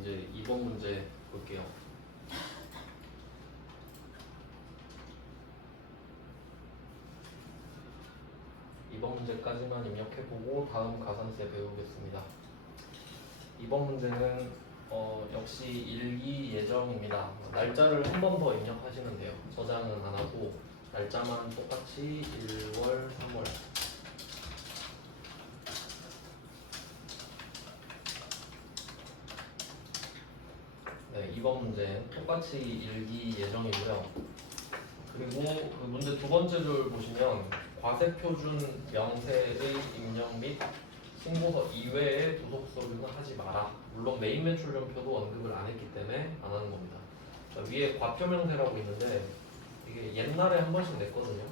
이제 2번 문제 볼게요. 이번 문제까지만 입력해보고 다음 가산세 배우겠습니다. 이번 문제는 역시 일기 예정입니다. 날짜를 한 번 더 입력하시면 돼요. 저장은 안 하고 날짜만 똑같이 1월, 3월. 네, 이번 문제 똑같이 일기 예정이고요. 그리고 그 문제 두 번째 줄 보시면 과세표준 명세의 입력 및 신고서 이외의 부속 서류는 하지 마라. 물론 메인 매출전표도 언급을 안 했기 때문에 안 하는 겁니다. 자, 위에 과표명세라고 있는데 이게 옛날에 한 번씩 냈거든요.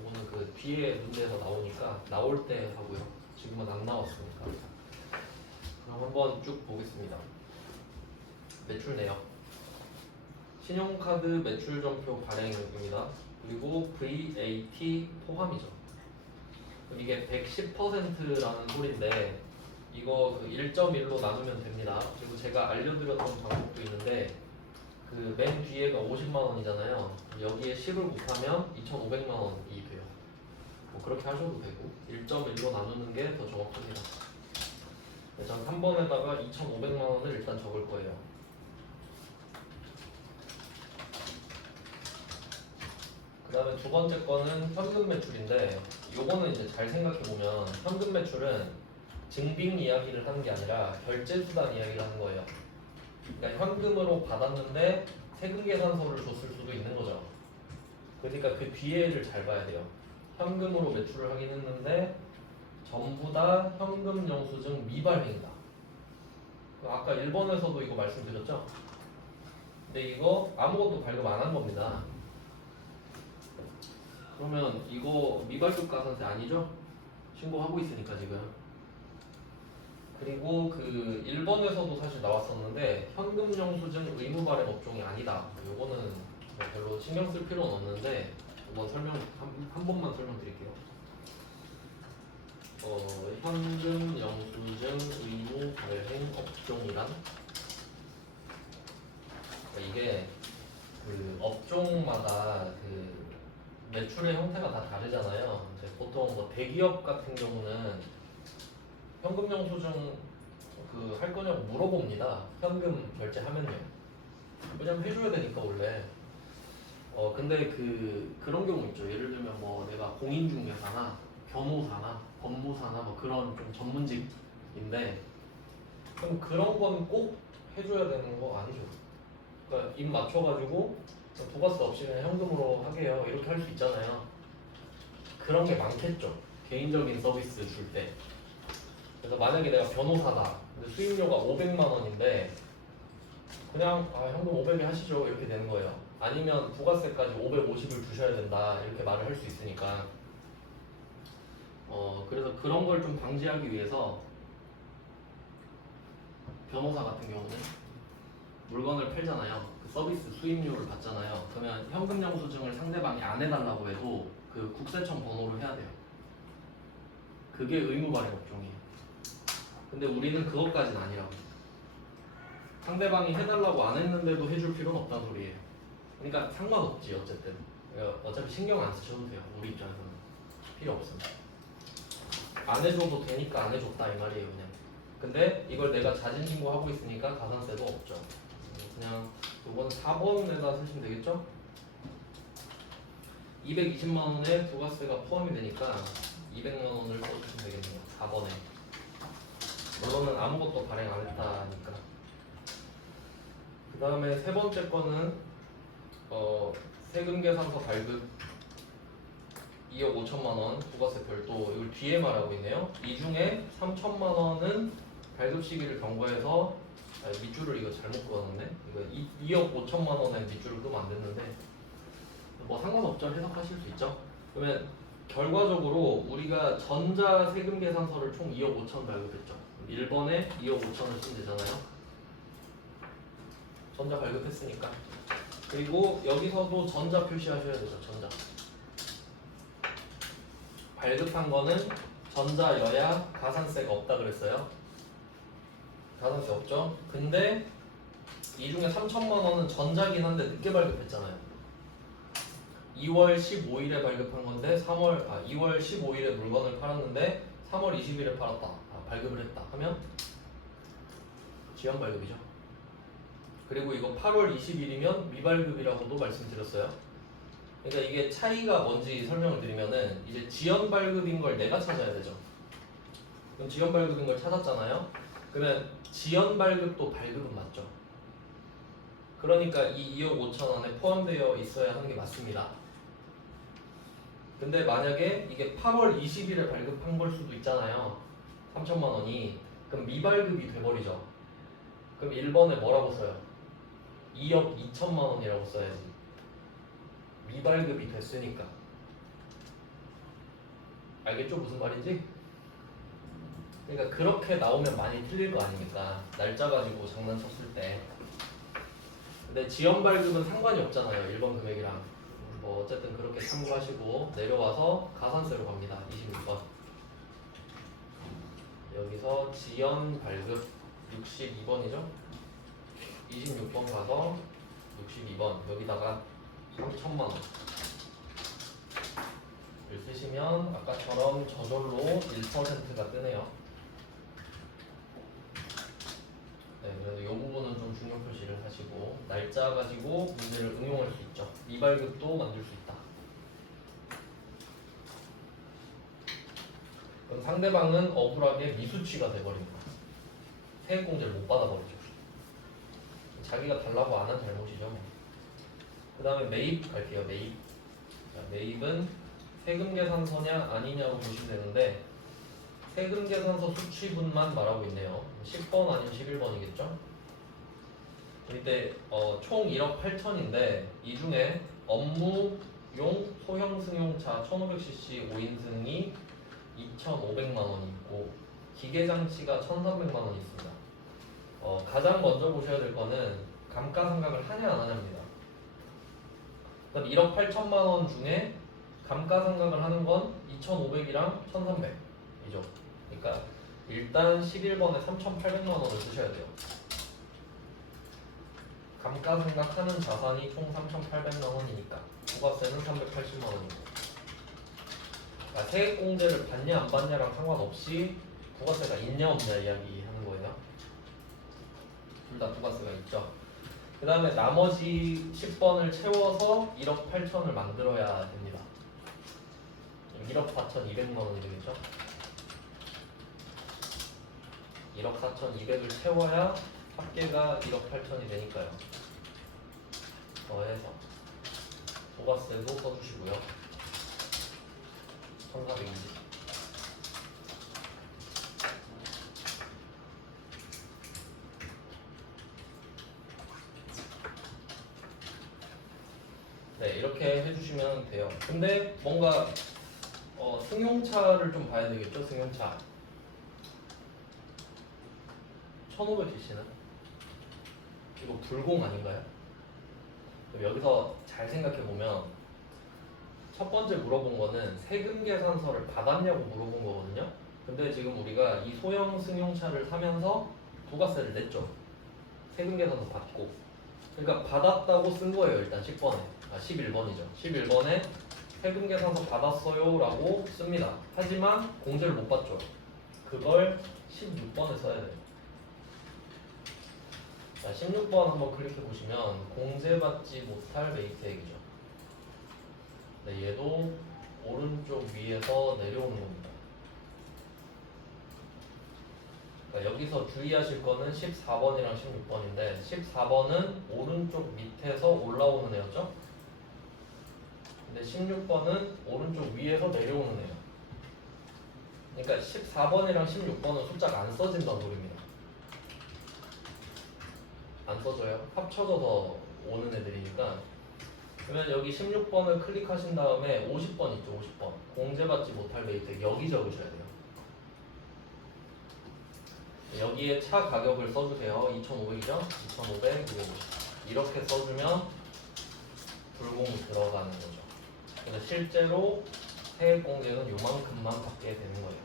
이거는 그 뒤에 문제에서 나오니까 나올 때 하고요. 지금은 안 나왔으니까. 그럼 한번 쭉 보겠습니다. 매출 내역. 신용카드 매출전표 발행입니다. 그리고 VAT 포함이죠. 이게 110%라는 소리인데 이거 그 1.1로 나누면 됩니다. 그리고 제가 알려드렸던 방법도 있는데 그 맨 뒤에가 50만 원이잖아요. 여기에 10을 곱하면 2,500만 원이 돼요. 뭐 그렇게 하셔도 되고 1.1로 나누는 게 더 정확합니다. 전 3번에다가 2,500만 원을 일단 적을 거예요. 그 다음에 두 번째 거는 현금 매출인데 요거는 이제 잘 생각해보면 현금 매출은 증빙 이야기를 하는 게 아니라 결제수단 이야기를 하는 거예요. 그러니까 현금으로 받았는데 세금 계산서를 줬을 수도 있는 거죠. 그러니까 그 뒤에를 잘 봐야 돼요. 현금으로 매출을 하긴 했는데 전부 다 현금 영수증 미발행이다. 아까 1번에서도 이거 말씀드렸죠? 근데 이거 아무것도 발급 안 한 겁니다. 그러면 이거 미발급 가산세 아니죠? 신고하고 있으니까 지금. 그리고 그 1번에서도 사실 나왔었는데 현금 영수증 의무 발행 업종이 아니다. 요거는 뭐 별로 신경 쓸 필요는 없는데 한번 한 번만 설명드릴게요. 현금 영수증 의무 발행 업종이란 이게 그 업종마다 그 매출의 형태가 다 다르잖아요. 이제 보통 뭐 대기업 같은 경우는 현금 영수증 그 할 거냐고 물어봅니다. 현금 결제하면요. 왜냐면 해줘야 되니까 원래. 근데 그런 경우 있죠. 예를 들면 뭐 내가 공인중개사나 변호사나 법무사나 뭐 그런 좀 전문직인데 그럼 그런 건 꼭 해줘야 되는 거 아니죠. 그러니까 입 맞춰가지고 부가세 없이 그냥 현금으로 하게요. 이렇게 할 수 있잖아요. 그런 게 많겠죠. 개인적인 서비스 줄 때. 그래서 만약에 내가 변호사다. 근데 수임료가 500만 원인데 그냥 현금 500에 하시죠. 이렇게 되는 거예요. 아니면 부가세까지 550을 주셔야 된다. 이렇게 말을 할 수 있으니까. 그래서 그런 걸 좀 방지하기 위해서 변호사 같은 경우는 물건을 팔잖아요. 그 서비스 수임료를 받잖아요. 그러면 현금 영수증을 상대방이 안 해달라고 해도 그 국세청 번호로 해야 돼요. 그게 의무 발행 업종이에요. 근데 우리는 그것까지는 아니라고. 상대방이 해달라고 안 했는데도 해줄 필요는 없다는 소리예요. 그러니까 상관없지 어쨌든. 그러니까 어차피 신경 안 쓰셔도 돼요. 우리 입장에서는 필요 없습니다. 안 해줘도 되니까 안 해줬다 이 말이에요 그냥. 근데 이걸 내가 자진 신고하고 있으니까 가산세도 없죠. 그냥 이건 4번에다 쓰시면 되겠죠? 220만 원에 부가세가 포함이 되니까 200만 원을 써주시면 되겠네요. 4번에. 물론은 아무것도 발행 안 했다니까. 그 다음에 세 번째 거는 세금 계산서 발급 2억 5천만 원 부가세 별도. 이걸 뒤에 말하고 있네요. 이 중에 3천만 원은 발급 시기를 경과해서 밑줄을 이거 잘못 그었네. 이거 2억 5천만 원에 밑줄을 끄면 안 됐는데 뭐 상관없죠. 해석하실 수 있죠. 그러면 결과적으로 우리가 전자 세금 계산서를 총 2억 5천 발급했죠. 1번에 2억 5천을 쓰면 되잖아요. 전자 발급했으니까. 그리고 여기서도 전자 표시하셔야 되죠. 전자. 발급한 거는 전자여야 가산세가 없다 그랬어요. 가산세 없죠. 근데 이 중에 3천만 원은 전자긴 한데 늦게 발급했잖아요. 2월 15일에 발급한 건데 2월 15일에 물건을 팔았는데 3월 20일에 팔았다. 발급을 했다 하면 지연 발급이죠. 그리고 이거 8월 20일이면 미발급이라고도 말씀드렸어요. 그러니까 이게 차이가 뭔지 설명을 드리면은 이제 지연 발급인 걸 내가 찾아야 되죠. 그럼 지연 발급인 걸 찾았잖아요. 그러면 지연 발급도 발급은 맞죠. 그러니까 이 2억 5천 원에 포함되어 있어야 하는 게 맞습니다. 근데 만약에 이게 8월 20일에 발급한 걸 수도 있잖아요. 3천만 원이. 그럼 미발급이 돼버리죠. 그럼 1번에 뭐라고 써요? 2억 2천만 원이라고 써야지. 미발급이 됐으니까. 알겠죠? 무슨 말인지? 그러니까 그렇게 나오면 많이 틀릴 거 아닙니까? 날짜 가지고 장난쳤을 때. 근데 지연 발급은 상관이 없잖아요. 1번 금액이랑. 뭐 어쨌든 그렇게 참고하시고 내려와서 가산세로 갑니다. 26번. 여기서 지연 발급 62번이죠? 26번 가서 62번 여기다가 3천만 원을 쓰시면 아까처럼 저절로 1%가 뜨네요. 네, 그래서 이 부분은 좀 중요 표시를 하시고 날짜 가지고 문제를 응용할 수 있죠. 미발급도 만들 수 있다. 그럼 상대방은 억울하게 미수치가 돼버립니다. 세액공제를 못 받아버리죠. 자기가 달라고 안 한 잘못이죠. 그 다음에 매입 갈게요. 매입. 자, 매입은 세금 계산서냐 아니냐로 보시면 되는데 세금 계산서 수취분만 말하고 있네요. 10번 아니면 11번이겠죠? 이때 총 1억 8천인데 이 중에 업무용 소형 승용차 1500cc 5인승이 2,500만 원이 있고 기계장치가 1,300만 원이 있습니다. 가장 먼저 보셔야 될 거는 감가상각을 하냐 안 하냐입니다. 그럼 1억 8천만 원 중에 감가상각을 하는 건 2,500이랑 1,300이죠. 그러니까 일단 11번에 3,800만 원을 쓰셔야 돼요. 감가상각하는 자산이 총 3,800만 원이니까 부가세는 380만 원이고 그러니까 세액공제를 받냐 안 받냐랑 상관없이 부가세가 있냐 없냐 이야기하는 거예요. 둘 다 부가세가 있죠. 그 다음에 나머지 10번을 채워서 1억 8천을 만들어야 됩니다. 1억 4,200만 원이 되겠죠? 1억 4,200을 채워야 합계가 1억 8천이 되니까요. 더해서 부가세도 써주시고요. 1,420. 네, 이렇게 해주시면 돼요. 근데 뭔가 승용차를 좀 봐야 되겠죠? 승용차 1500cc는 이거 불공 아닌가요? 여기서 잘 생각해보면 첫 번째 물어본 거는 세금 계산서를 받았냐고 물어본 거거든요. 근데 지금 우리가 이 소형 승용차를 사면서 부가세를 냈죠. 세금 계산서 받고. 그러니까 받았다고 쓴 거예요. 일단 10번에. 11번이죠. 11번에 세금 계산서 받았어요 라고 씁니다. 하지만 공제를 못 받죠. 그걸 16번에 써야 돼요. 자, 16번 한번 클릭해 보시면 공제받지 못할 매입세액이죠. 네, 얘도 오른쪽 위에서 내려오는 겁니다. 그러니까 여기서 주의하실 거는 14번이랑 16번인데 14번은 오른쪽 밑에서 올라오는 애였죠? 근데 16번은 오른쪽 위에서 내려오는 애예요. 그러니까 14번이랑 16번은 숫자가 안 써진다는 소리입니다. 안 써져요. 합쳐져서 오는 애들이니까. 그러면 여기 16번을 클릭하신 다음에 50번 있죠. 50번. 공제받지 못할 매입세액 여기 적으셔야 돼요. 여기에 차 가격을 써주세요. 2,500이죠? 2,500, 250. 이렇게 써주면 불공이 들어가는 거죠. 근데 실제로 세액공제는 요만큼만 받게 되는 거예요.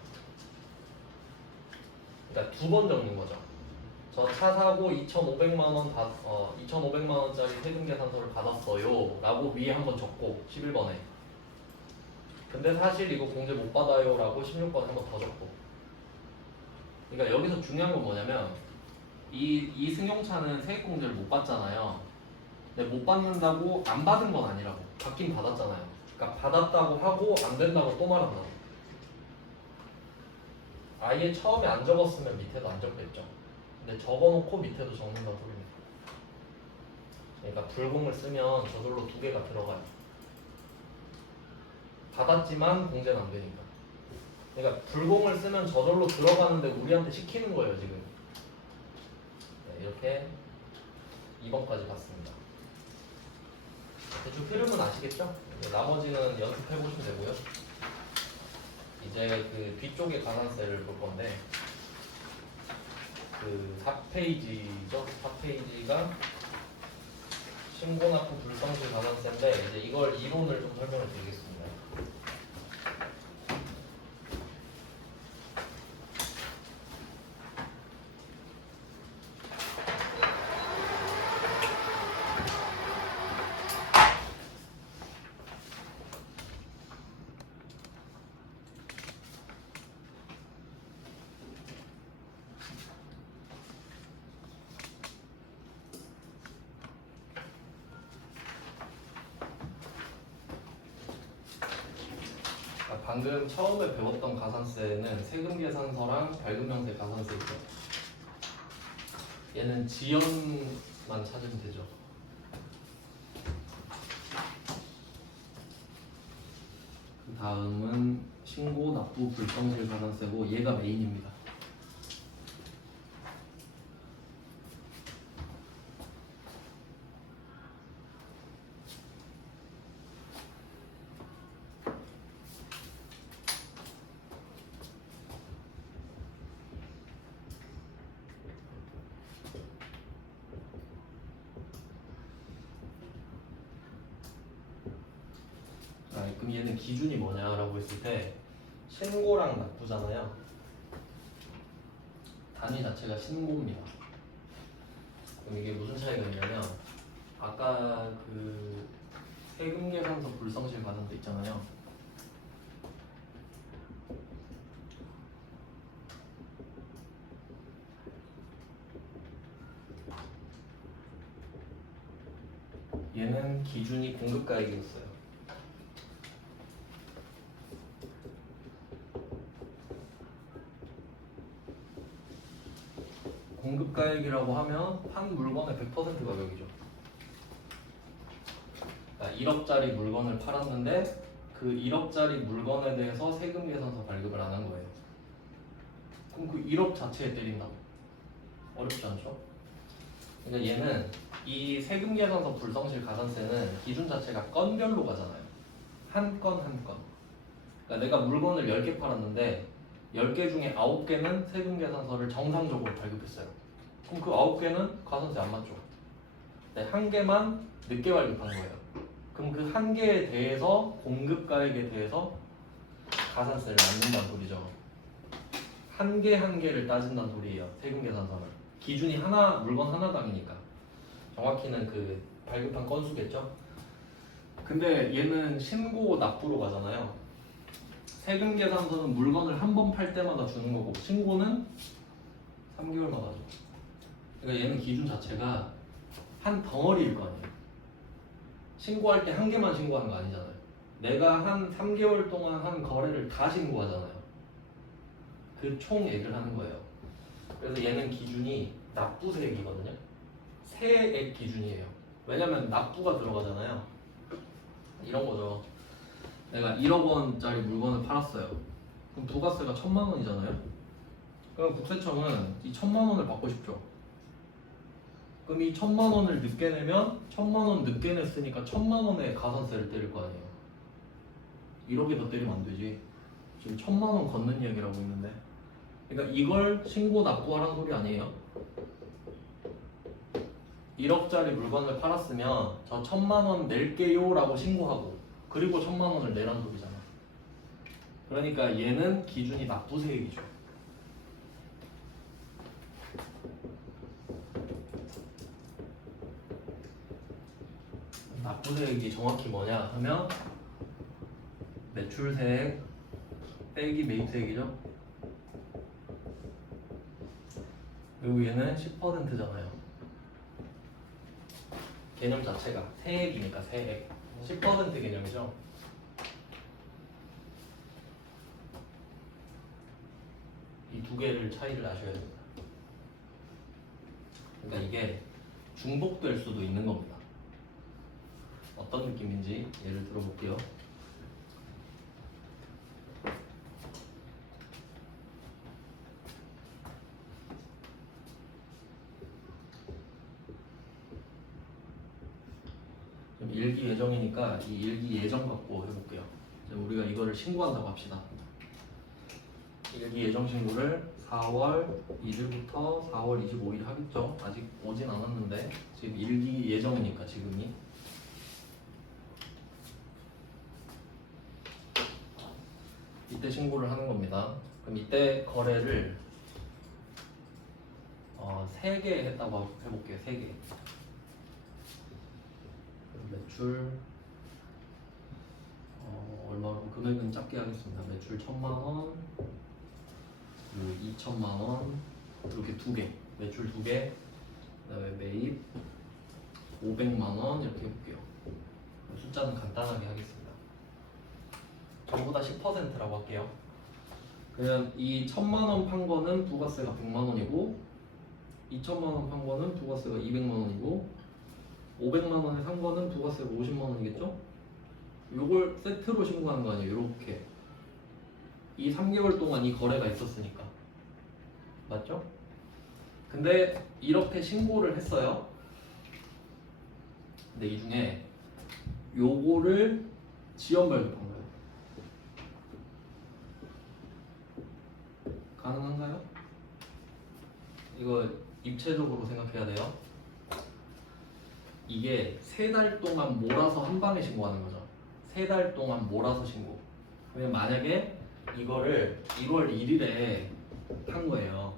그러니까 두 번 적는 거죠. 저 차 사고 2,500만 원 2,500만 원짜리 세금 계산서를 받았어요 라고 위에 한번 적고 11번에 근데 사실 이거 공제 못 받아요 라고 16번에 한번 더 적고 그러니까 여기서 중요한 건 뭐냐면 이 승용차는 세액공제를 못 받잖아요. 근데 못 받는다고 안 받은 건 아니라고. 받긴 받았잖아요. 그러니까 받았다고 하고 안 된다고 또 말한다고. 아예 처음에 안 적었으면 밑에도 안 적겠죠. 근데 적어놓고 밑에도 적는다고 소리입니다. 그러니까 불공을 쓰면 저절로 두 개가 들어가요. 받았지만 공제는 안 되니까. 그러니까 불공을 쓰면 저절로 들어가는데 우리한테 시키는 거예요 지금. 네, 이렇게 2번까지 봤습니다. 대충 흐름은 아시겠죠? 나머지는 연습해 보시면 되고요. 이제 그 뒤쪽에 가산세를 볼 건데 그 4페이지죠? 4페이지가 신고납부 불성실 가산세인데 이제 이걸 이론을 좀 설명을 드리겠습니다. 방금 처음에 배웠던 가산세는 세금 계산서랑 발급명세 가산세죠. 얘는 지연만 찾으면 되죠. 그 다음은 신고 납부 불성실 가산세고 얘가 메인입니다. 그럼 얘는 기준이 뭐냐라고 했을 때 신고랑 납부잖아요. 단위 자체가 신고입니다. 그럼 이게 무슨 차이가 있냐면 아까 그 세금 계산서 불성실 가산세 있잖아요. 얘는 기준이 공급가액이었어요. 공급가액이라고 하면 한 물건의 100% 가격이죠. 그러니까 1억짜리 물건을 팔았는데 그 1억짜리 물건에 대해서 세금 계산서 발급을 안 한 거예요. 그럼 그 1억 자체에 때린다고. 어렵지 않죠? 그러니까 얘는 이 세금 계산서 불성실 가산세는 기준 자체가 건별로 가잖아요. 한 건 한 건. 그러니까 내가 물건을 10개 팔았는데 10개 중에 9개는 세금 계산서를 정상적으로 발급했어요. 그럼 그 9개는 가산세 안 맞죠? 네, 한 개만 늦게 발급한 거예요. 그럼 그 한 개에 대해서 공급가액에 대해서 가산세를 맞는다는 소리죠. 한 개 한 개를 따진다는 소리예요. 세금 계산서를. 기준이 하나, 물건 하나당이니까. 정확히는 그 발급한 건수겠죠. 근데 얘는 신고 납부로 가잖아요. 세금 계산서는 물건을 한 번 팔 때마다 주는 거고 신고는 3개월마다 줘. 그러니까 얘는 기준 자체가 한 덩어리일 거 아니에요. 신고할 때 한 개만 신고하는 거 아니잖아요. 내가 한 3개월 동안 한 거래를 다 신고하잖아요. 그 총액을 하는 거예요. 그래서 얘는 기준이 납부세액이거든요. 세액 기준이에요. 왜냐면 납부가 들어가잖아요. 이런 거죠. 내가 1억 원짜리 물건을 팔았어요. 그럼 부가세가 1,000만 원이잖아요. 그럼 국세청은 이 1,000만 원을 받고 싶죠. 그럼 이 1,000만 원을 늦게 내면 1,000만 원 늦게 냈으니까 1,000만 원의 가산세를 때릴 거 아니에요. 1억에 더 때리면 안 되지. 지금 1,000만 원 걷는 이야기라고 있는데. 그러니까 이걸 신고 납부하라는 소리 아니에요. 1억짜리 물건을 팔았으면 저 1,000만 원 낼게요 라고 신고하고 그리고 1,000만 원을 내라는 소리잖아. 그러니까 얘는 기준이 납부세액이죠. 납부세액이 정확히 뭐냐 하면 매출세액 빼기 매입세액이죠. 그리고 얘는 10%잖아요. 개념 자체가 세액이니까 세액 10% 개념이죠. 이 두 개를 차이를 아셔야 됩니다. 그러니까 이게 중복될 수도 있는 겁니다. 어떤 느낌인지 예를 들어볼게요. 일기 예정이니까 이 일기 예정 갖고 해볼게요. 우리가 이거를 신고한다고 합시다. 일기 예정 신고를 4월 1일부터 4월 25일 하겠죠. 아직 오진 않았는데 지금 일기 예정이니까 지금이 이때 신고를 하는 겁니다. 그럼 이때 거래를 3개 했다고 해볼게요. 3개. 매출 얼마로 금액은 작게 하겠습니다. 매출 1,000만원, 그리고 2,000만원 이렇게 2개, 매출 2개, 그다음에 매입 500만원 이렇게 해볼게요. 숫자는 간단하게 하겠습니다. 전부 다 10%라고 할게요. 그러면 이 1,000만원 판 거는 부가세가 100만원이고 2,000만원 판 거는 부가세가 200만원이고 500만원에 산 거는 부가세가 50만원이겠죠? 요걸 세트로 신고하는 거 아니에요. 요렇게 이 3개월 동안 이 거래가 있었으니까 맞죠? 근데 이렇게 신고를 했어요. 근데 이 중에 요거를 지연 발급한 거예요. 가능한가요? 이거 입체적으로 생각해야 돼요. 이게 3달 동안 몰아서 한 방에 신고하는 거죠. 3달 동안 몰아서 신고. 그러면 만약에 이거를 1월 1일에 한 거예요.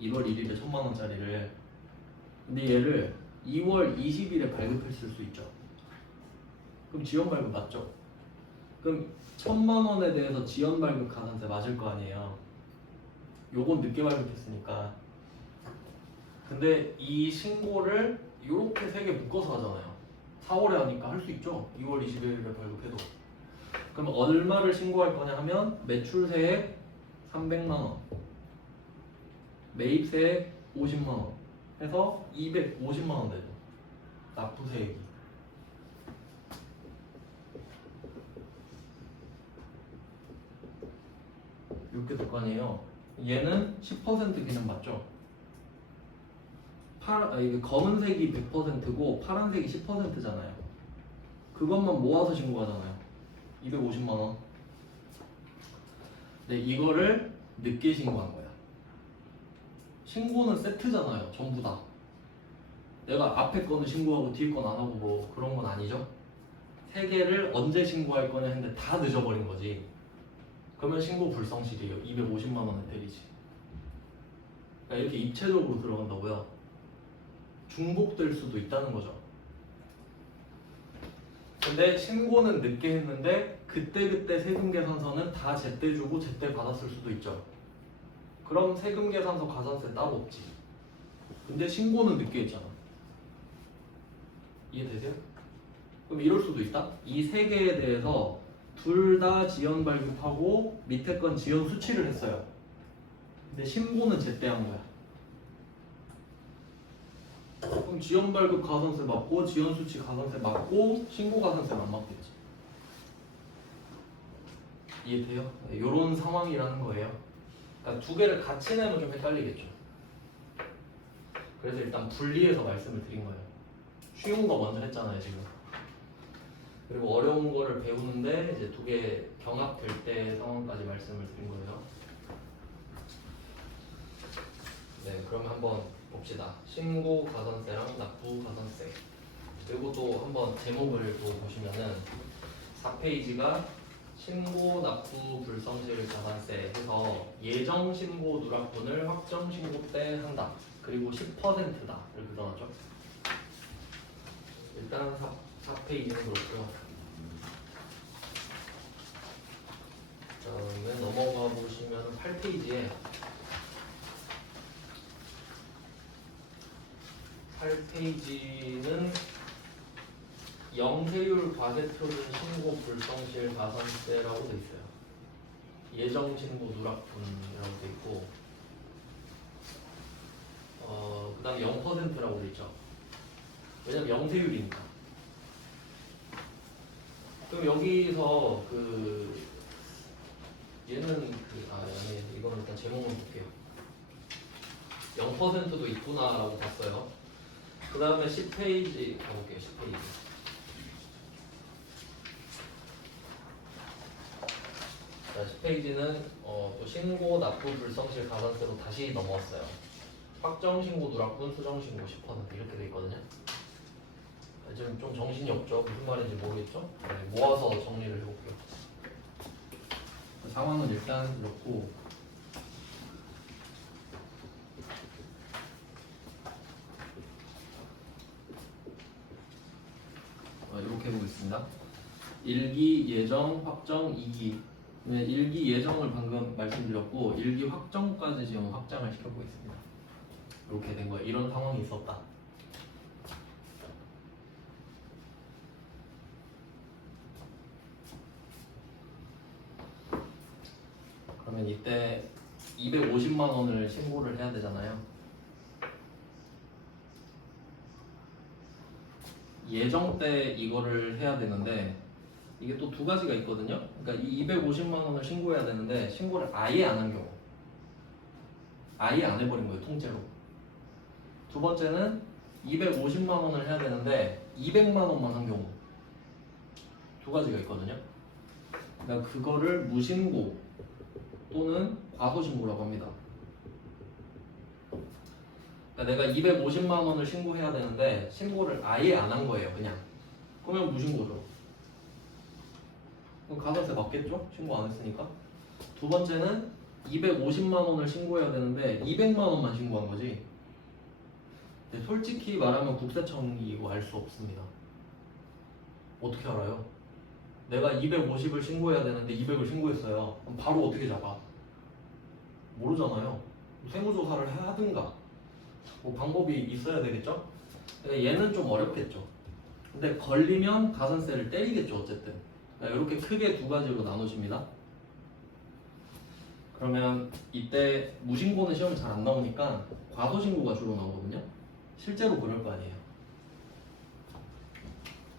1월 1일에 1,000만원짜리를. 근데 얘를 2월 20일에 발급했을 수 있죠. 그럼 지연 발급 맞죠? 그럼 1,000만원에 대해서 지연 발급 가산세 맞을 거 아니에요. 요건 늦게 발급했으니까. 근데 이 신고를 이렇게 3개 묶어서 하잖아요. 4월에 하니까 할 수 있죠. 2월 20일에 발급해도. 그럼 얼마를 신고할 거냐 하면 매출세액 300만원, 매입세액 50만원 해서 250만원 되죠. 납부세액이. 이렇게 될 거 아니에요. 얘는 10% 기준 맞죠? 이게 검은색이 100%고 파란색이 10%잖아요. 그것만 모아서 신고하잖아요. 250만원. 근데 이거를 늦게 신고한 거야. 신고는 세트잖아요. 전부 다. 내가 앞에 거는 신고하고 뒤에 건 안 하고 뭐 그런 건 아니죠. 3개를 언제 신고할 거냐 했는데 다 늦어버린 거지. 그러면 신고 불성실이에요. 250만원 혜택이지. 그러니까 이렇게 입체적으로 들어간다고요. 중복될 수도 있다는 거죠. 근데 신고는 늦게 했는데 그때그때 세금계산서는 다 제때 주고 제때 받았을 수도 있죠. 그럼 세금계산서 가산세 따로 없지. 근데 신고는 늦게 했잖아. 이해되세요? 그럼 이럴 수도 있다. 이 3개에 대해서 둘 다 지연 발급하고 밑에 건 지연 수치를 했어요. 근데 신고는 제때 한 거야. 그럼 지연 발급 가산세 맞고 지연 수치 가산세 맞고 신고 가산세는 안 맞겠지. 이해돼요? 이런 상황이라는 거예요. 그러니까 2개를 같이 내면 좀 헷갈리겠죠. 그래서 일단 분리해서 말씀을 드린 거예요. 쉬운 거 먼저 했잖아요 지금. 그리고 어려운 거를 배우는데 이제 2개 경합될 때 상황까지 말씀을 드린 거예요. 네, 그러면 한번 봅시다. 신고 가산세랑 납부 가산세. 그리고 또 한번 제목을 또 보시면은 4페이지가 신고 납부 불성실 가산세 해서 예정 신고 누락분을 확정 신고 때 한다. 그리고 10%다 이렇게 써놨죠. 일단 4페이지는 그렇고요. 그다음에 넘어가 보시면 8페이지에 8페이지는 영세율 과세표준 신고 불성실 가산세라고 돼 있어요. 예정 신고 누락분이라고 돼 있고, 그다음에 0%라고 돼 있죠. 왜냐면 영세율이니까. 그럼 여기서 얘는 이거는 일단 제목을 볼게요. 0%도 있구나라고 봤어요. 그 다음에 10페이지 가볼게요. 10페이지. 자, 10페이지는 또 신고 납부 불성실 가산세로 다시 넘어왔어요. 확정 신고 누락분, 수정 신고 10% 이렇게 돼 있거든요. 지금 좀 정신이 없죠? 무슨 말인지 모르겠죠? 네, 모아서 정리를 해볼게요. 상황은 일단 그렇고, 이렇게 해보겠습니다. 1기 예정, 확정, 2기. 네, 1기 예정을 방금 말씀드렸고 1기 확정까지 지금 확장을 시켜보겠습니다. 이렇게 된 거예요. 이런 상황이 있었다. 그러면 이때 250만 원을 신고를 해야 되잖아요. 예정 때 이거를 해야 되는데 이게 또 두 가지가 있거든요. 그러니까 이 250만 원을 신고해야 되는데 신고를 아예 안 한 경우, 아예 안 해버린 거예요, 통째로. 두 번째는 250만 원을 해야 되는데 200만 원만 한 경우. 두 가지가 있거든요. 그러니까 그거를 무신고 또는 과소신고라고 합니다. 그러니까 내가 250만 원을 신고해야 되는데 신고를 아예 안 한 거예요, 그냥. 그러면 무신고죠. 그럼 가산세 맞겠죠? 신고 안 했으니까. 두 번째는 250만 원을 신고해야 되는데 200만 원만 신고한 거지. 근데 솔직히 말하면 국세청이 이거 알 수 없습니다. 어떻게 알아요? 내가 250을 신고해야 되는데 200을 신고했어요. 그럼 바로 어떻게 잡아? 모르잖아요. 세무조사를 하든가 뭐 방법이 있어야 되겠죠? 근데 얘는 좀 어렵겠죠. 근데 걸리면 가산세를 때리겠죠, 어쨌든. 이렇게 크게 두 가지로 나누십니다. 그러면 이때 무신고는 시험에 잘 안 나오니까 과소신고가 주로 나오거든요. 실제로 그럴 거 아니에요.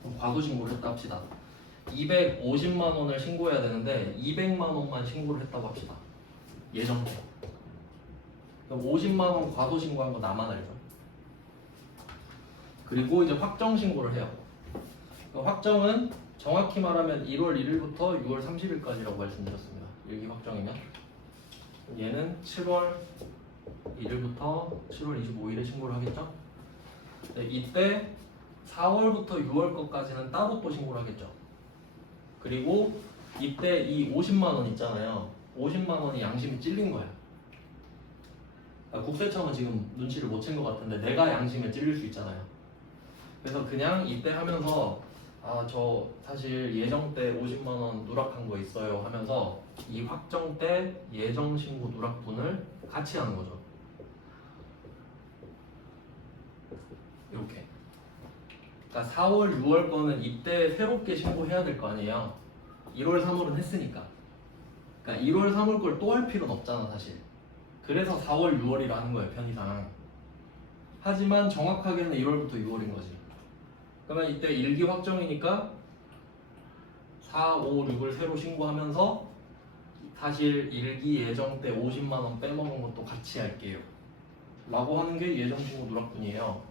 그럼 과소신고를 했다 합시다. 250만 원을 신고해야 되는데 200만 원만 신고를 했다고 합시다. 예정 때. 그럼 50만 원 과소신고한 거 나만 알죠. 그리고 이제 확정 신고를 해요. 확정은 정확히 말하면 1월 1일부터 6월 30일까지라고 말씀드렸습니다. 일기 확정이면 얘는 7월 1일부터 7월 25일에 신고를 하겠죠. 네, 이때 4월부터 6월 것까지는 따로 또 신고를 하겠죠. 그리고 이때 이 50만 원 있잖아요. 50만 원이 양심이 찔린 거야. 국세청은 지금 눈치를 못 챈 것 같은데 내가 양심에 찔릴 수 있잖아요. 그래서 그냥 이때 하면서 저 사실 예정 때 50만 원 누락한 거 있어요 하면서 이 확정 때 예정 신고 누락분을 같이 하는 거죠. 이렇게. 그러니까 4월, 6월 거는 이때 새롭게 신고해야 될 거 아니에요. 1월, 3월은 했으니까. 그러니까 1월, 3월 걸 또 할 필요는 없잖아, 사실. 그래서 4월, 6월이라 하는 거예요, 편의상. 하지만 정확하게는 1월부터 6월인 거지. 그러면 이때 일기 확정이니까 4, 5, 6을 새로 신고하면서 사실 일기 예정 때 50만 원 빼먹은 것도 같이 할게요. 라고 하는 게 예정 신고 누락분이에요.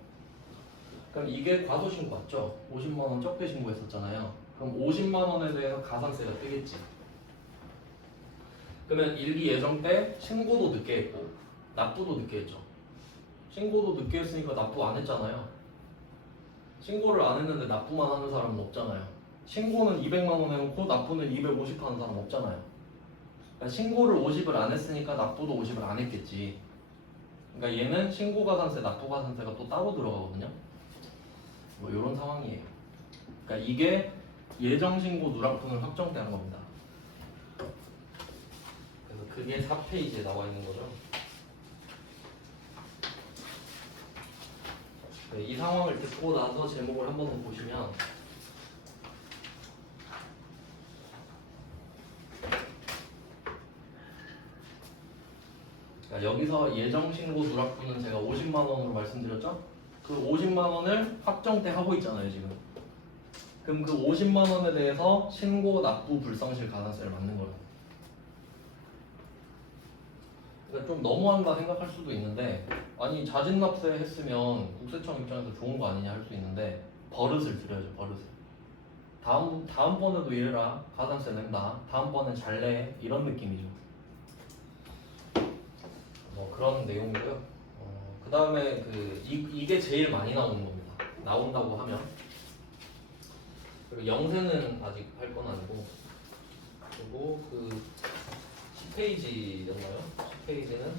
그럼 이게 과소신고 맞죠? 50만 원 적게 신고했었잖아요. 그럼 50만 원에 대해서 가산세가 뜨겠지. 그러면 일기 예정 때 신고도 늦게 했고 납부도 늦게 했죠. 신고도 늦게 했으니까 납부 안 했잖아요. 신고를 안 했는데 납부만 하는 사람은 없잖아요. 신고는 200만 원 해놓고 납부는 250 하는 사람 없잖아요. 그러니까 신고를 50을 안 했으니까 납부도 50을 안 했겠지. 그러니까 얘는 신고 가산세, 납부 가산세가 또 따로 들어가거든요. 뭐 이런 상황이에요. 그러니까 이게 예정신고 누락분을 확정되는 겁니다. 그래서 그게 4페이지에 나와 있는 거죠. 네, 이 상황을 듣고 나서 제목을 한번 더 보시면 그러니까 여기서 예정신고 누락분은 제가 50만 원으로 말씀드렸죠? 그 50만 원을 확정때 하고 있잖아요 지금. 그럼 그 50만 원에 대해서 신고 납부 불성실 가산세를 맞는 거예요. 그러니까 좀 너무한다 생각할 수도 있는데 아니 자진납세 했으면 국세청 입장에서 좋은 거 아니냐 할 수 있는데 버릇을 들여야죠. 버릇을. 다음번에도 이래라. 가산세 낸다. 다음번엔 잘 내. 이런 느낌이죠. 그런 내용이고요. 그 다음에 이게 제일 많이 나오는 겁니다. 나온다고 하면. 그리고 영세는 아직 할 건 아니고. 그리고 10페이지였나요? 10페이지는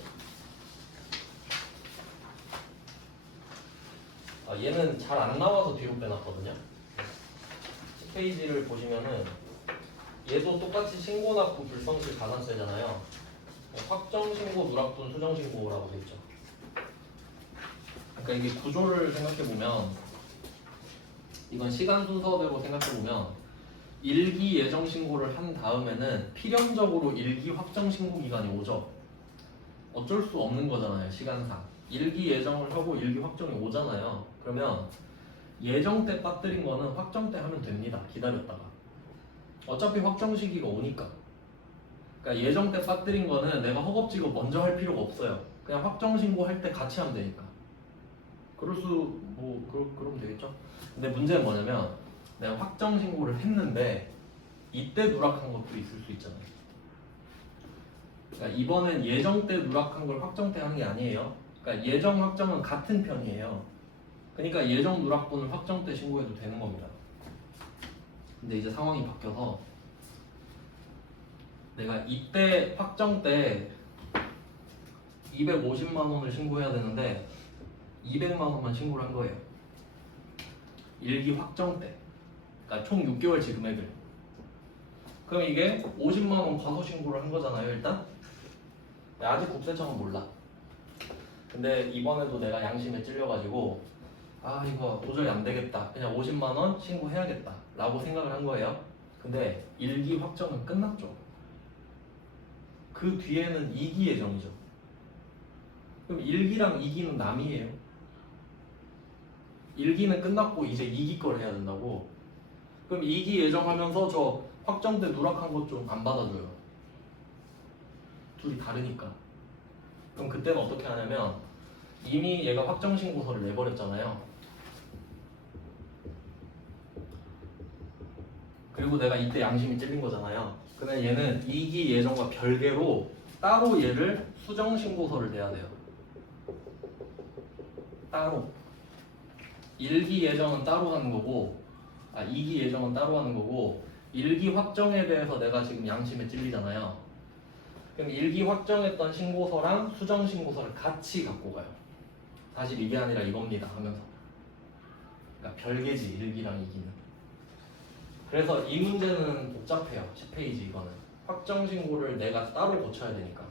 얘는 잘 안 나와서 뒤로 빼놨거든요. 10페이지를 보시면은 얘도 똑같이 신고납부 불성실 가산세잖아요. 확정신고 누락분 수정신고라고 되어 있죠. 그러니까 이게 구조를 생각해보면 이건 시간 순서대로 생각해보면 일기 예정 신고를 한 다음에는 필연적으로 일기 확정 신고 기간이 오죠. 어쩔 수 없는 거잖아요 시간상. 일기 예정을 하고 일기 확정이 오잖아요. 그러면 예정 때 빠뜨린 거는 확정 때 하면 됩니다. 기다렸다가 어차피 확정 시기가 오니까. 그러니까 예정 때 빠뜨린 거는 내가 허겁지겁 먼저 할 필요가 없어요. 그냥 확정 신고할 때 같이 하면 되니까. 그러면 되겠죠. 근데 문제는 뭐냐면 내가 확정 신고를 했는데 이때 누락한 것도 있을 수 있잖아요. 그러니까 이번엔 예정 때 누락한 걸 확정 때 하는 게 아니에요. 그러니까 예정 확정은 같은 편이에요. 그러니까 예정 누락분을 확정 때 신고해도 되는 겁니다. 근데 이제 상황이 바뀌어서 내가 이때 확정 때 250만 원을 신고해야 되는데 200만 원만 신고를 한 거예요. 일기 확정 때. 그러니까 총 6개월치 금액을. 그럼 이게 50만 원 과소 신고를 한 거잖아요, 일단. 아직 국세청은 몰라. 근데 이번에도 내가 양심에 찔려가지고 이거 도저히 안 되겠다. 그냥 50만 원 신고해야겠다. 라고 생각을 한 거예요. 근데 일기 확정은 끝났죠. 그 뒤에는 2기 예정이죠. 그럼 1기랑 2기는 남이에요. 1기는 끝났고 이제 2기 걸 해야 된다고. 그럼 2기 예정하면서 저 확정 때 누락한 것 좀 안 받아줘요. 둘이 다르니까. 그럼 그때는 어떻게 하냐면 이미 얘가 확정 신고서를 내버렸잖아요. 그리고 내가 이때 양심이 찔린 거잖아요. 그러면 얘는 2기 예정과 별개로 따로 얘를 수정 신고서를 내야 돼요. 따로. 1기 예정은 따로 하는 거고 2기 예정은 따로 하는 거고 1기 확정에 대해서 내가 지금 양심에 찔리잖아요. 그럼 1기 확정했던 신고서랑 수정 신고서를 같이 갖고 가요. 사실 이게 아니라 이겁니다 하면서. 그러니까 별개지 1기랑 2기는. 그래서 이 문제는 복잡해요. 10페이지 이거는. 확정 신고를 내가 따로 고쳐야 되니까.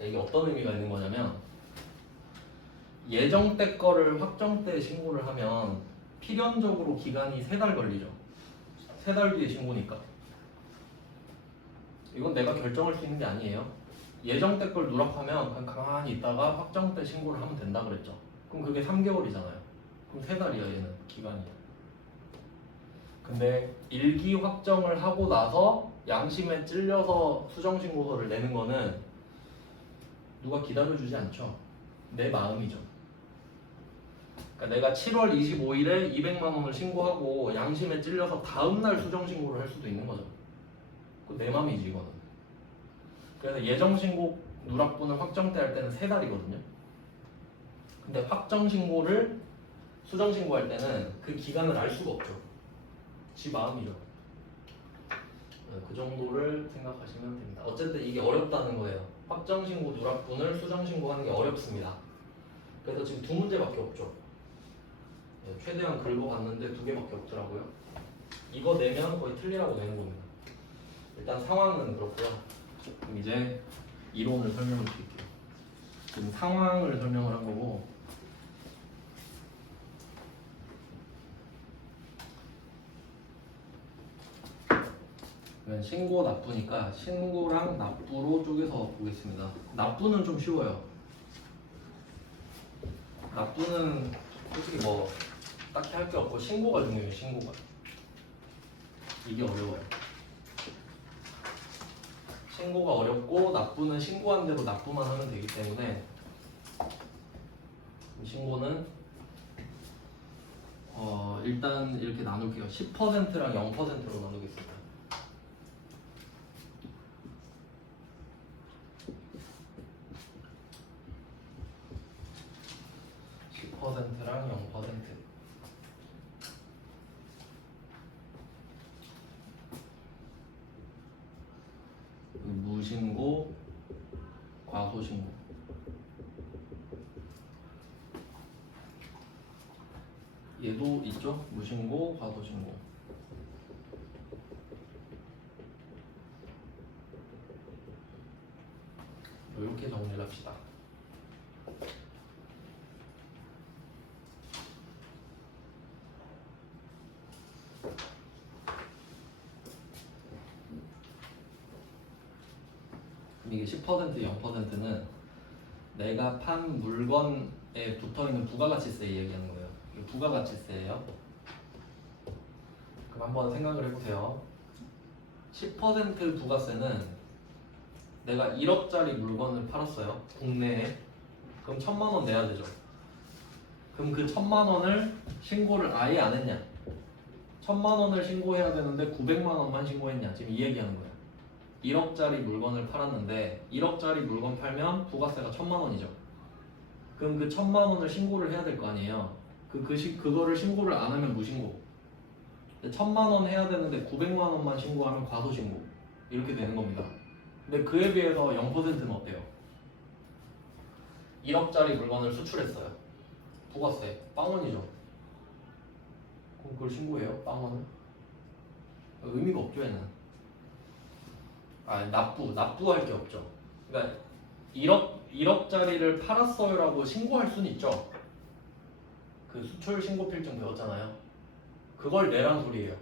이게 어떤 의미가 있는 거냐면 예정 때 거를 확정 때 신고를 하면 필연적으로 기간이 3달 걸리죠. 3달 뒤에 신고니까. 이건 내가 결정할 수 있는 게 아니에요. 예정 때 걸 누락하면 그냥 가만히 있다가 확정 때 신고를 하면 된다 그랬죠. 그럼 그게 3개월이잖아요. 그럼 3달이야 얘는 기간이. 근데 일기 확정을 하고 나서 양심에 찔려서 수정신고서를 내는 거는 누가 기다려주지 않죠. 내 마음이죠. 그러니까 내가 7월 25일에 200만 원을 신고하고 양심에 찔려서 다음날 수정신고를 할 수도 있는 거죠. 그 내 맘이지 이거는. 그래서 예정신고 누락분을 확정 때 할 때는 3달이거든요. 근데 확정신고를 수정신고할 때는 그 기간을 알 수가 없죠. 지 마음이죠. 그 정도를 생각하시면 됩니다. 어쨌든 이게 어렵다는 거예요. 확정신고 누락분을 수정신고하는 게 어렵습니다. 그래서 지금 2문제밖에 없죠. 최대한 긁어봤는데 두 개밖에 없더라고요. 이거 내면 거의 틀리라고 되는 겁니다. 일단 상황은 그렇고요. 그럼 이제 이론을 설명을 드릴게요. 지금 상황을 설명을 한 거고, 그러면 신고 납부니까 신고랑 납부로 쪼개서 보겠습니다. 납부는 좀 쉬워요. 납부는 솔직히 뭐 딱히 할 게 없고 신고가 중요해요. 신고가 이게 어려워요. 신고가 어렵고 납부는 신고한 대로 납부만 하면 되기 때문에 신고는 일단 이렇게 나눌게요. 10%랑 0%로 나누겠습니다. 10%랑 0%. 무신고, 과소신고. 얘도 있죠? 무신고, 과소신고. 이렇게 정리를 합시다. 이게 10% 0%는 내가 판 물건에 붙어있는 부가가치세 얘기하는 거예요. 이게 부가가치세예요. 그럼 한번 생각을 해보세요. 10% 부가세는 내가 1억짜리 물건을 팔았어요. 국내에. 그럼 1,000만 원 내야 되죠. 그럼 그 1,000만 원을 신고를 아예 안 했냐? 1,000만 원을 신고해야 되는데 900만 원만 신고했냐? 지금 이 얘기하는 거예요. 1억짜리 물건을 팔았는데 1억짜리 물건 팔면 부가세가 1,000만 원이죠. 그럼 그 1,000만 원을 신고를 해야 될 거 아니에요. 그거를 신고를 안 하면 무신고. 1,000만 원 해야 되는데 900만 원만 신고하면 과소신고. 이렇게 되는 겁니다. 근데 그에 비해서 0%는 어때요? 1억짜리 물건을 수출했어요. 부가세 빵원이죠. 그럼 그걸 신고해요? 빵원을? 의미가 없죠 얘는. 납부할 게 없죠. 그러니까 1억짜리를 팔았어요라고 신고할 수는 있죠. 그 수출 신고 필증 배웠잖아요. 그걸 내란 소리예요.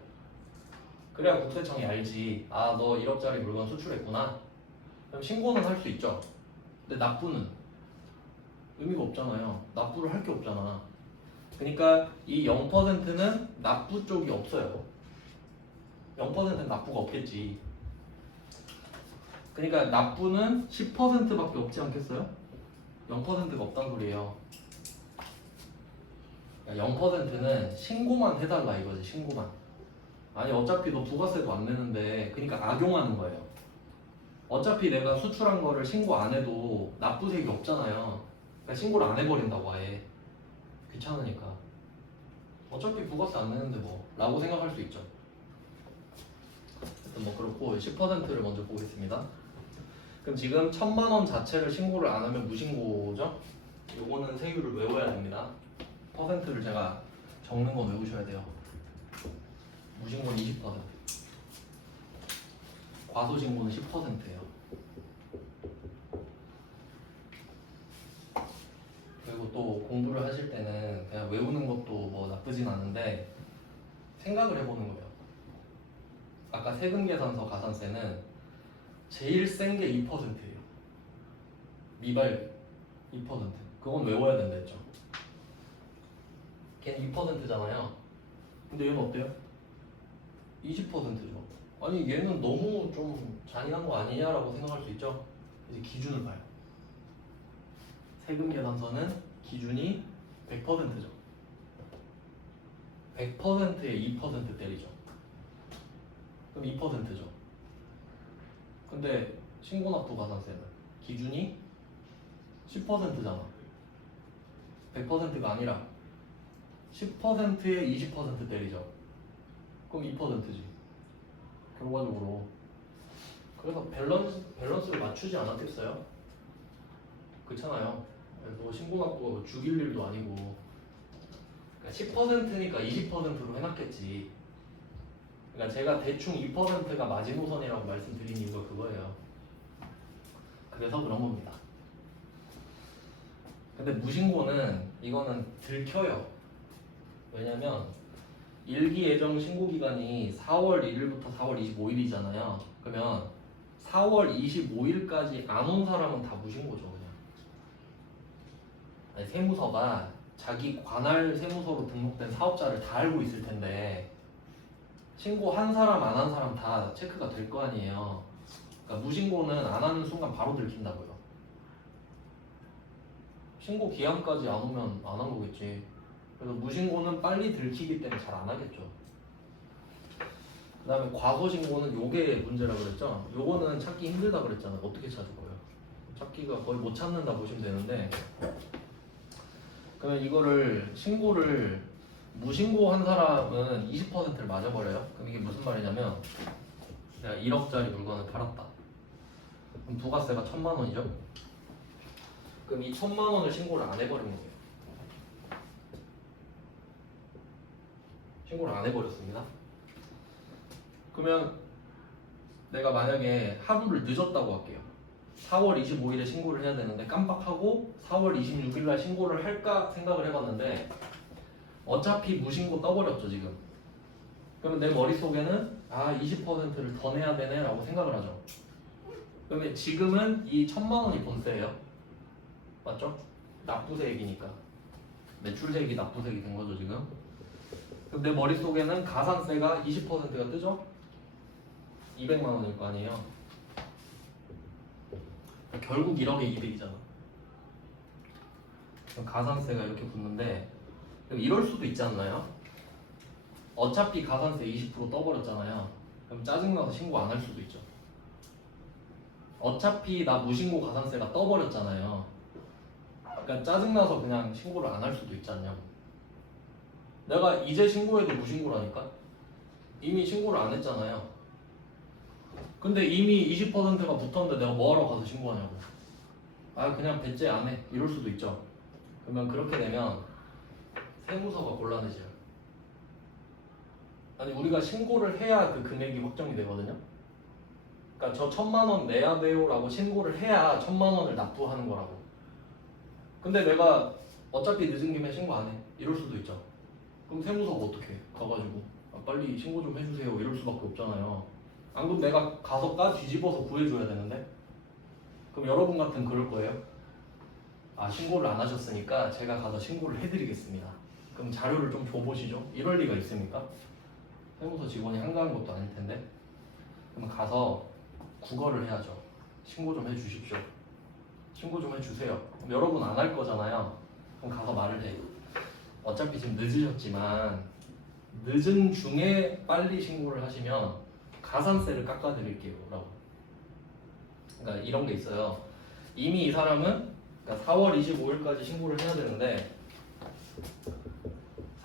그래야 국세청이 알지. 아, 너 1억짜리 물건 수출했구나. 그럼 신고는 할 수 있죠. 근데 납부는 의미가 없잖아요. 납부를 할 게 없잖아. 그러니까 이 0%는 납부 쪽이 없어요. 0%는 납부가 없겠지. 그러니까 납부는 10%밖에 없지 않겠어요? 0%가 없단 소리예요. 0%는 신고만 해달라 이거지. 신고만. 아니 어차피 너 부가세도 안 내는데 그러니까 악용하는 거예요. 어차피 내가 수출한 거를 신고 안 해도 납부세가 없잖아요. 그러니까 신고를 안 해버린다고 아예. 귀찮으니까. 어차피 부가세 안 내는데 뭐 라고 생각할 수 있죠. 뭐 그렇고 10%를 먼저 보겠습니다. 그럼 지금 1,000만 원 자체를 신고를 안 하면 무신고죠? 요거는 세율을 외워야 됩니다. 퍼센트를 제가 적는 거 외우셔야 돼요. 무신고는 20%, 과소신고는 10%예요. 그리고 또 공부를 하실 때는 그냥 외우는 것도 뭐 나쁘진 않은데 생각을 해보는 거예요. 아까 세금계산서 가산세는 제일 센 게 2%예요. 미발 2%. 그건 외워야 된다 했죠. 걔는 2%잖아요. 근데 얘는 어때요? 20%죠. 아니 얘는 너무 좀 잔인한 거 아니냐라고 생각할 수 있죠. 이제 기준을 봐요. 세금계산서는 기준이 100%죠. 100%에 2% 때리죠. 그럼 2%죠. 근데 신고납부 가산세는 기준이 10%잖아. 100%가 아니라 10%에 20% 때리죠. 그럼 2%지. 결과적으로. 그래서 밸런스를 맞추지 않았겠어요? 그렇잖아요. 뭐 신고납부가 뭐 죽일 일도 아니고. 그러니까 10%니까 20%로 해놨겠지. 그러니까 제가 대충 2%가 마지노선이라고 말씀드린 이유가 그거예요. 그래서 그런 겁니다. 근데 무신고는 이거는 들켜요. 왜냐면 일기 예정 신고 기간이 4월 1일부터 4월 25일이잖아요. 그러면 4월 25일까지 안 온 사람은 다 무신고죠, 그냥. 아니, 세무서가 자기 관할 세무서로 등록된 사업자를 다 알고 있을 텐데 신고 한 사람 안 한 사람 다 체크가 될 거 아니에요. 그러니까 무신고는 안 하는 순간 바로 들킨다고요. 신고 기한까지 안 오면 안 한 거겠지. 그래서 무신고는 빨리 들키기 때문에 잘 안 하겠죠. 그 다음에 과소신고는 요게 문제라 그랬죠. 요거는 찾기 힘들다 그랬잖아요. 어떻게 찾을 거예요? 찾기가 거의 못 찾는다 보시면 되는데, 그러면 이거를 신고를 무신고한 사람은 20%를 맞아버려요. 그럼 이게 무슨 말이냐면 내가 1억짜리 물건을 팔았다. 그럼 부가세가 1,000만 원이죠. 그럼 이 1,000만 원을 신고를 안 해버린 거예요. 신고를 안 해버렸습니다. 그러면 내가 만약에 하루를 늦었다고 할게요. 4월 25일에 신고를 해야 되는데 깜빡하고 4월 26일 날 신고를 할까 생각을 해봤는데 어차피 무신고 떠버렸죠 지금. 그러면 내 머릿속에는 20%를 더 내야 되네 라고 생각을 하죠. 그러면 지금은 이 1,000만 원이 본세예요. 맞죠? 납부세액이니까. 매출세액이 납부세액이 된 거죠 지금. 그럼 내 머릿속에는 가산세가 20%가 뜨죠? 200만 원일 거 아니에요. 결국 1억에 200이잖아. 그럼 가산세가 이렇게 붙는데 이럴 수도 있지 않나요? 어차피 가산세 20% 떠버렸잖아요. 그럼 짜증나서 신고 안 할 수도 있죠. 어차피 나 무신고 가산세가 떠버렸잖아요. 그러니까 짜증나서 그냥 신고를 안 할 수도 있지 않냐고. 내가 이제 신고해도 무신고라니까? 이미 신고를 안 했잖아요. 근데 이미 20%가 붙었는데 내가 뭐하러 가서 신고하냐고. 그냥 배째 안 해. 이럴 수도 있죠. 그러면 그렇게 되면 세무서가 곤란해져요. 아니 우리가 신고를 해야 그 금액이 확정이 되거든요. 그러니까 저 1,000만 원 내야 돼요 라고 신고를 해야 1,000만 원을 납부하는 거라고. 근데 내가 어차피 늦은 김에 신고 안 해. 이럴 수도 있죠. 그럼 세무서가 어떻게 가가지고 빨리 신고 좀 해주세요 이럴 수밖에 없잖아요. 안 그럼 내가 가서 뒤집어서 구해줘야 되는데. 그럼 여러분 같은 그럴 거예요. 신고를 안 하셨으니까 제가 가서 신고를 해드리겠습니다. 그럼 자료를 좀 줘보시죠. 이럴 리가 있습니까? 세무서 직원이 한가한 것도 아닐 텐데. 그럼 가서 국어를 해야죠. 신고 좀 해주십시오. 신고 좀 해주세요. 그럼 여러분 안 할 거잖아요. 그럼 가서 말을 해. 어차피 지금 늦으셨지만 늦은 중에 빨리 신고를 하시면 가산세를 깎아드릴게요 라고. 그러니까 이런 게 있어요. 이미 이 사람은 그러니까 4월 25일까지 신고를 해야 되는데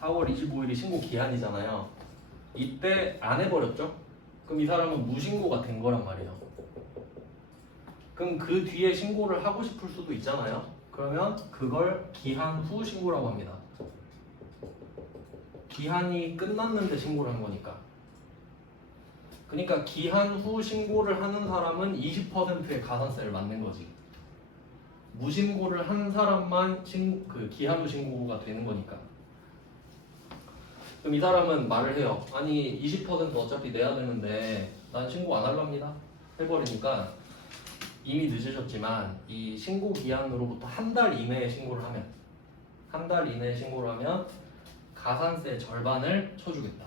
4월 25일이 신고 기한이잖아요. 이때 안 해버렸죠? 그럼 이 사람은 무신고가 된 거란 말이에요. 그럼 그 뒤에 신고를 하고 싶을 수도 있잖아요. 그러면 그걸 기한 후 신고라고 합니다. 기한이 끝났는데 신고를 한 거니까. 그러니까 기한 후 신고를 하는 사람은 20%의 가산세를 맞는 거지. 무신고를 한 사람만 그 기한 후 신고가 되는 거니까. 그럼 이 사람은 말을 해요. 아니 20% 어차피 내야 되는데 난 신고 안 할랍니다. 해버리니까 이미 늦으셨지만 이 신고 기한으로부터 한 달 이내에 신고를 하면 가산세 절반을 쳐주겠다.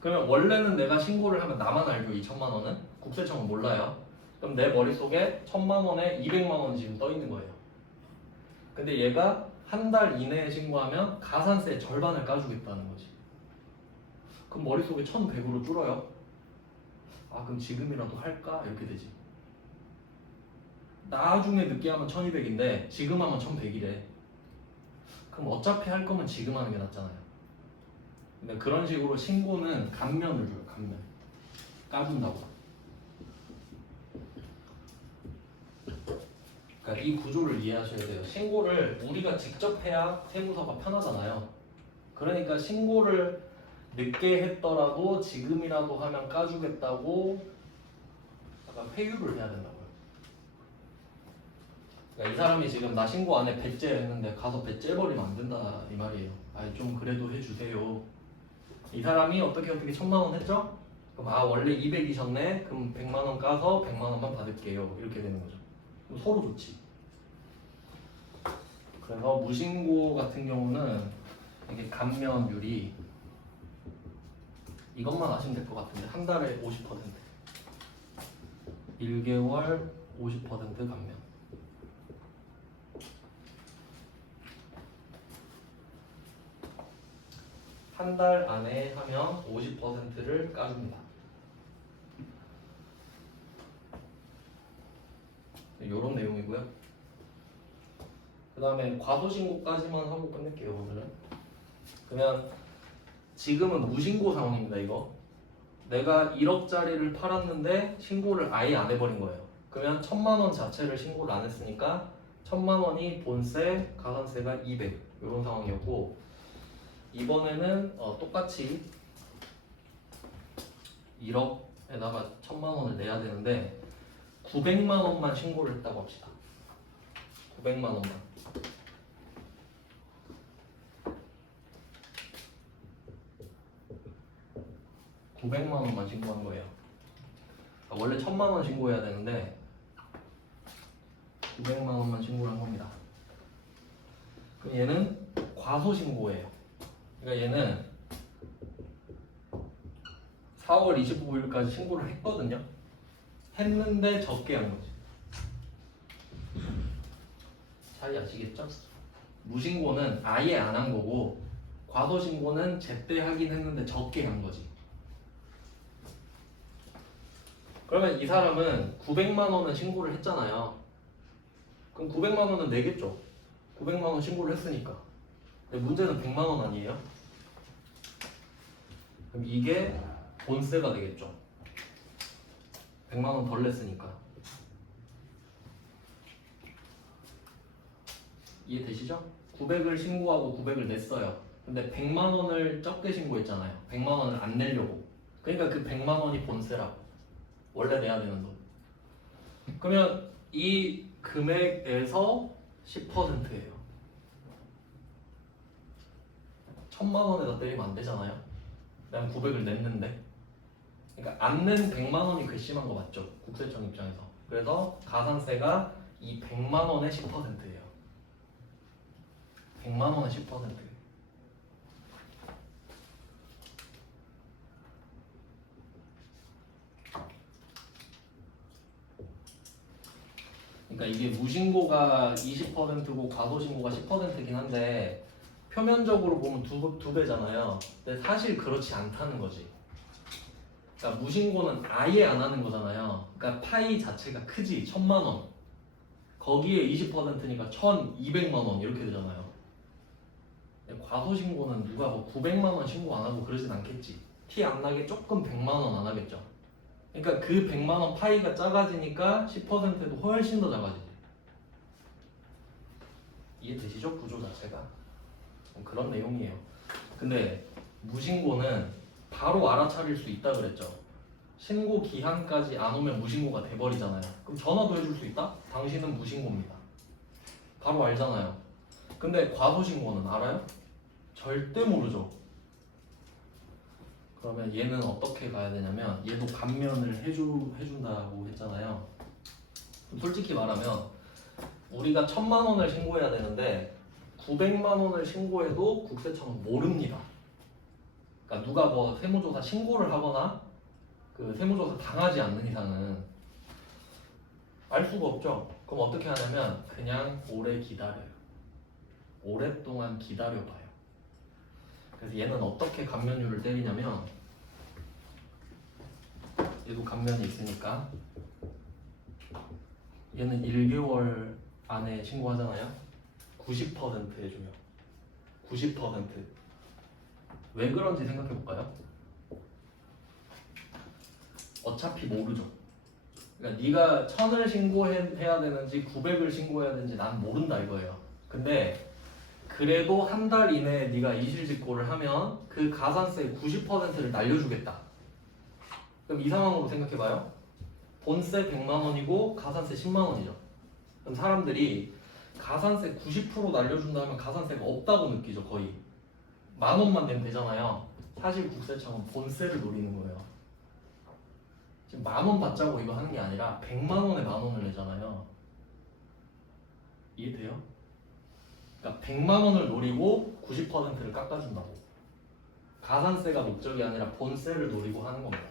그러면 원래는 내가 신고를 하면 나만 알죠. 이 1,000만 원은 국세청은 몰라요. 그럼 내 머릿속에 1,000만 원에 200만 원이 지금 떠 있는 거예요. 근데 얘가 한 달 이내에 신고하면 가산세 절반을 까주겠다는 거지. 그럼 머릿속에 1,100으로 줄어요. 그럼 지금이라도 할까? 이렇게 되지. 나중에 늦게 하면 1,200인데 지금 하면 1,100이래. 그럼 어차피 할 거면 지금 하는 게 낫잖아요. 근데 그런 식으로 신고는 감면을 줘요. 감면. 까준다고. 그러니까 그러니까 이 구조를 이해하셔야 돼요. 신고를 우리가 직접 해야 세무서가 편하잖아요. 그러니까 신고를 늦게 했더라도 지금이라도 하면 까주겠다고 약간 회유를 해야 된다고요. 그러니까 이 사람이 지금 나 신고 안 해 배째 했는데 가서 배째 버리면 안 된다 이 말이에요. 아니 좀 그래도 해주세요. 이 사람이 어떻게 1,000만 원 했죠? 그럼 원래 200이셨네? 그럼 100만 원 까서 100만 원만 받을게요. 이렇게 되는 거죠. 그럼 서로 좋지. 그래서 무신고 같은 경우는 이게 감면율이 이것만 아시면 될 것 같은데 한 달에 50%, 1개월 50% 감면. 한 달 안에 하면 50%를 까줍니다. 이런 내용이고요. 그 다음에 과소신고까지만 하고 끝낼게요. 오늘은. 그러면 지금은 무신고 상황입니다. 이거 내가 1억짜리를 팔았는데 신고를 아예 안 해버린 거예요. 그러면 1,000만 원 자체를 신고를 안 했으니까 1,000만 원이 본세, 가산세가 200 이런 상황이었고, 이번에는 똑같이 1억에다가 1,000만 원을 내야 되는데 900만 원만 신고를 했다고 합시다. 900만 원만. 900만 원만 신고한 거예요. 원래 1,000만 원 신고해야 되는데 900만 원만 신고를 한 겁니다. 그럼 얘는 과소신고예요. 그러니까 얘는 4월 25일까지 신고를 했거든요. 했는데 적게 한 거지. 차이 아시겠죠? 무신고는 아예 안 한 거고 과소신고는 제때 하긴 했는데 적게 한 거지. 그러면 이 사람은 900만 원은 신고를 했잖아요. 그럼 900만 원은 내겠죠. 900만 원 신고를 했으니까. 근데 문제는 100만 원 아니에요? 그럼 이게 본세가 되겠죠. 100만 원 덜 냈으니까. 이해되시죠? 900을 신고하고 900을 냈어요. 근데 100만 원을 적게 신고했잖아요. 100만 원을 안 내려고. 그러니까 그 100만 원이 본세라고. 원래 내야 되는 돈. 그러면 이 금액에서 10%예요. 1,000만 원에다 때리면 안 되잖아요. 그냥 900을 냈는데. 그러니까 안 낸 100만 원이 괘씸한 거 맞죠? 국세청 입장에서. 그래서 가산세가 이 100만 원의 10%예요. 100만 원의 10%. 그러니까 이게 무신고가 20%고 과소신고가 10%긴 한데 표면적으로 보면 두 배잖아요. 근데 사실 그렇지 않다는 거지. 그러니까 무신고는 아예 안 하는 거잖아요. 그러니까 파이 자체가 크지. 1,000만 원. 거기에 20%니까 1,200만 원 이렇게 되잖아요. 과소신고는 누가 뭐 900만 원 신고 안 하고 그러진 않겠지. 티 안 나게 조금 100만 원 안 하겠죠. 그러니까 그 100만 원 파이가 작아지니까 10%도 훨씬 더 작아지지. 이해되시죠? 구조 자체가 그런 내용이에요. 근데 무신고는 바로 알아차릴 수 있다 그랬죠. 신고 기한까지 안 오면 무신고가 돼버리잖아요. 그럼 전화도 해줄 수 있다? 당신은 무신고입니다. 바로 알잖아요. 근데 과소신고는 알아요? 절대 모르죠. 그러면 얘는 어떻게 가야 되냐면 얘도 감면을 해준다고 했잖아요. 솔직히 말하면 우리가 1,000만 원을 신고해야 되는데 900만 원을 신고해도 국세청은 모릅니다. 그러니까 누가 뭐 세무조사 신고를 하거나 그 세무조사 당하지 않는 이상은 알 수가 없죠. 그럼 어떻게 하냐면 그냥 오래 기다려요. 오랫동안 기다려봐요. 그래서 얘는 어떻게 감면율을 때리냐면 얘도 감면이 있으니까 얘는 1개월 안에 신고하잖아요. 90% 해줘요. 90%. 왜 그런지 생각해 볼까요? 어차피 모르죠. 그러니까 네가 1000을 신고해야 되는지 900을 신고해야 되는지 난 모른다 이거예요. 근데 그래도 한 달 이내에 네가 이실직고를 하면 그 가산세 90%를 날려주겠다. 그럼 이 상황으로 생각해봐요. 본세 100만 원이고 가산세 10만 원이죠. 그럼 사람들이 가산세 90% 날려준다 하면 가산세가 없다고 느끼죠. 거의 만 원만 내면 되잖아요. 사실 국세청은 본세를 노리는 거예요. 지금 만 원 받자고 이거 하는 게 아니라 100만 원에 만 원을 내잖아요. 이해돼요? 그러니까 100만 원을 노리고 90%를 깎아준다고. 가산세가 목적이 아니라 본세를 노리고 하는 겁니다.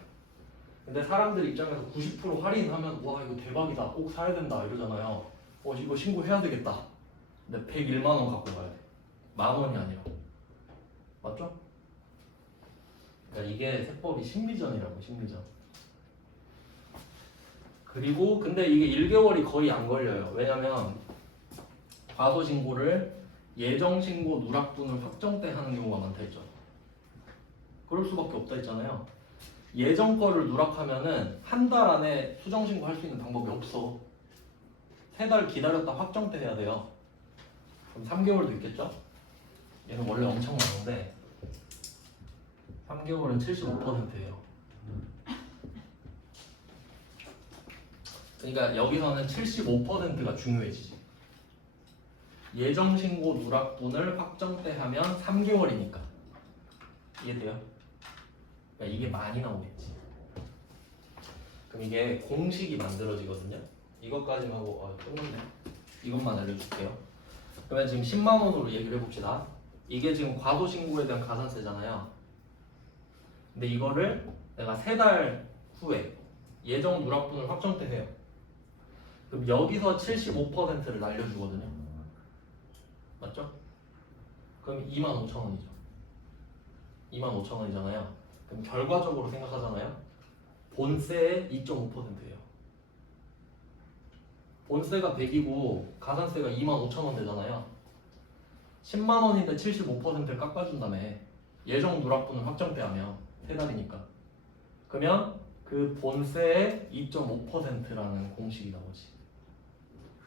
근데 사람들 입장에서 90% 할인하면 와 이거 대박이다 꼭 사야 된다 이러잖아요. 이거 신고해야 되겠다. 근데 101만 원 갖고 가야 돼. 만 원이 아니라. 맞죠? 그러니까 이게 세법이 심리전이라고. 심리전. 그리고 근데 이게 1개월이 거의 안 걸려요. 왜냐면 과소신고를 예정신고 누락분을 확정 때 하는 경우가 많다 했죠. 그럴 수밖에 없다 했잖아요. 예정 거를 누락하면은 한 달 안에 수정신고 할 수 있는 방법이 없어. 3달 기다렸다 확정 때 해야 돼요. 그럼 3개월도 있겠죠? 얘는 원래 엄청 많은데 3개월은 75%예요. 그러니까 여기서는 75%가 중요해지지. 예정신고 누락분을 확정 때 하면 3개월이니까. 이해돼요? 그러니까 이게 많이 나오겠지. 그럼 이게 공식이 만들어지거든요. 이것까지만 하고 끝났네. 이것만 알려줄게요. 그러면 지금 10만 원으로 얘기를 해봅시다. 이게 지금 과소신고에 대한 가산세잖아요. 근데 이거를 내가 3달 후에 예정 누락분을 확정 때 해요. 그럼 여기서 75%를 날려주거든요. 맞죠? 그럼 25,000원이죠. 25,000원이잖아요. 그럼 결과적으로 생각하잖아요. 본세의 2.5%예요. 본세가 100이고 가산세가 25,000원 되잖아요. 10만 원인데 75%를 깎아준다며. 예정 누락분을 확정때 하면 3달이니까. 그러면 그 본세의 2.5%라는 공식이 나오지.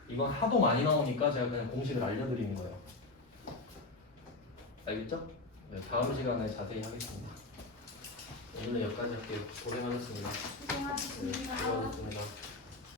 이건 하도 많이 나오니까 제가 그냥 공식을 알려드리는 거예요. 알겠죠? 네, 다음 시간에 자세히 하겠습니다. 오늘 여기까지 할게요. 고생하셨습니다. 고생하셨습니다. 수고하셨습니다.